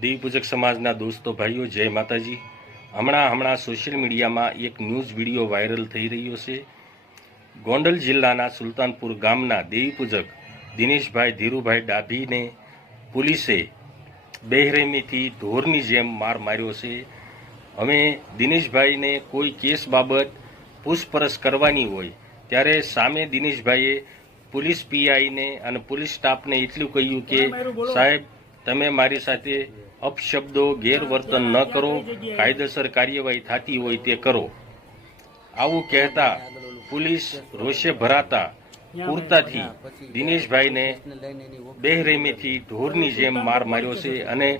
દેવી પૂજક સમાજના દોસ્તો ભાઈઓ જય માતાજી। હમણાં સોશિયલ મીડિયામાં એક ન્યૂઝ વિડીયો વાયરલ થઈ રહ્યો છે। ગોંડલ જિલ્લાના સુલતાનપુર ગામના દેવી પૂજક દિનેશભાઈ ધીરુભાઈ ડાભીને પોલીસે બેરહેમીથી ઢોરની જેમ માર માર્યો છે। અમે દિનેશભાઈને કોઈ કેસ બાબત પૂછપરછ કરવાની હોય ત્યારે સામે દિનેશભાઈએ પોલીસ પીઆઈને અને પોલીસ સ્ટાફને એટલું કહ્યું કે સાહેબ તમે મારી સાથે અપશબ્દો ગેરવર્તન ન કરો, કાયદેસર કાર્યવાહી થતી હોય તે કરો। આવું કહેતા પોલીસ રોષે ભરાતા પૂરતાથી દિનેશભાઈને બેરહેમીથી ઢોરની જેમ માર માર્યો છે અને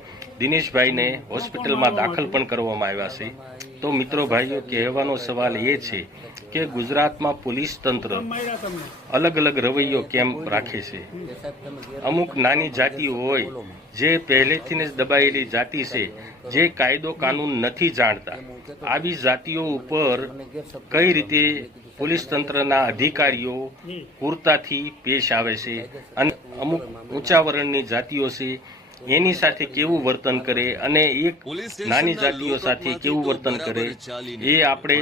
દિનેશભાઈને હોસ્પિટલમાં દાખલ પણ કરવામાં આવ્યા છે। તો મિત્રો ભાઈઓ, કહેવાનો સવાલ એ છે કે ગુજરાતમાં પોલીસ તંત્ર અલગ અલગ રવૈયો કેમ રાખે છે। અમુક નાની જાતિઓ હોય જે પહેલેથી જ દબાયેલી જાતિ છે, જે કાયદો કાનૂન નથી જાણતા, આવી જાતિઓ ઉપર કઈ રીતે પોલીસ તંત્રના અધિકારીઓ પૂરતાથી પેશ આવે છે અને અમુક ઊંચા વર્ણની જાતિઓ છે એની સાથે કેવું વર્તન કરે અને એક નાની જાતિઓ સાથે કેવું વર્તન કરે એ આપણે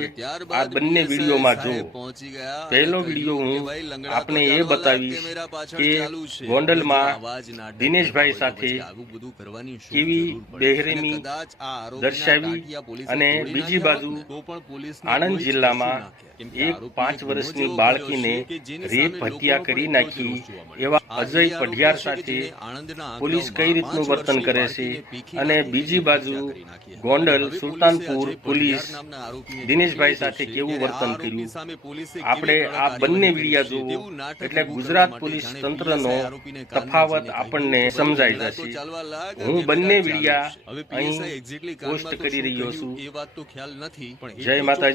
આ બંને વિડીયોમાં જો। પહેલો વિડીયો હું આપને એ બતાવીશ કે ગોંડલમાં દિનેશભાઈ સાથે કેવી બેરહેમી દર્શાવી અને બીજી બાજુ આણંદ જિલ્લામાં એક 5 વર્ષની બાળકીને રેપ હત્યા કરી નાખી એવા અજય પઢિયાર સાથે પોલીસ કઈ રીતનું વર્તન કરે છે અને બીજી બાજુ ગોંડલ સુલતાનપુર પોલીસ દિનેશભાઈ સાથે કેવું વર્તન કર્યું, આપણે આ બંને વિડીયા જોવું એટલે ગુજરાત પોલીસ તંત્રનો તફાવત આપણને સમજાઈ જશે। હું બંને વિડીયા અહીં પોસ્ટ કરી રહ્યો છું। જય માતાજી।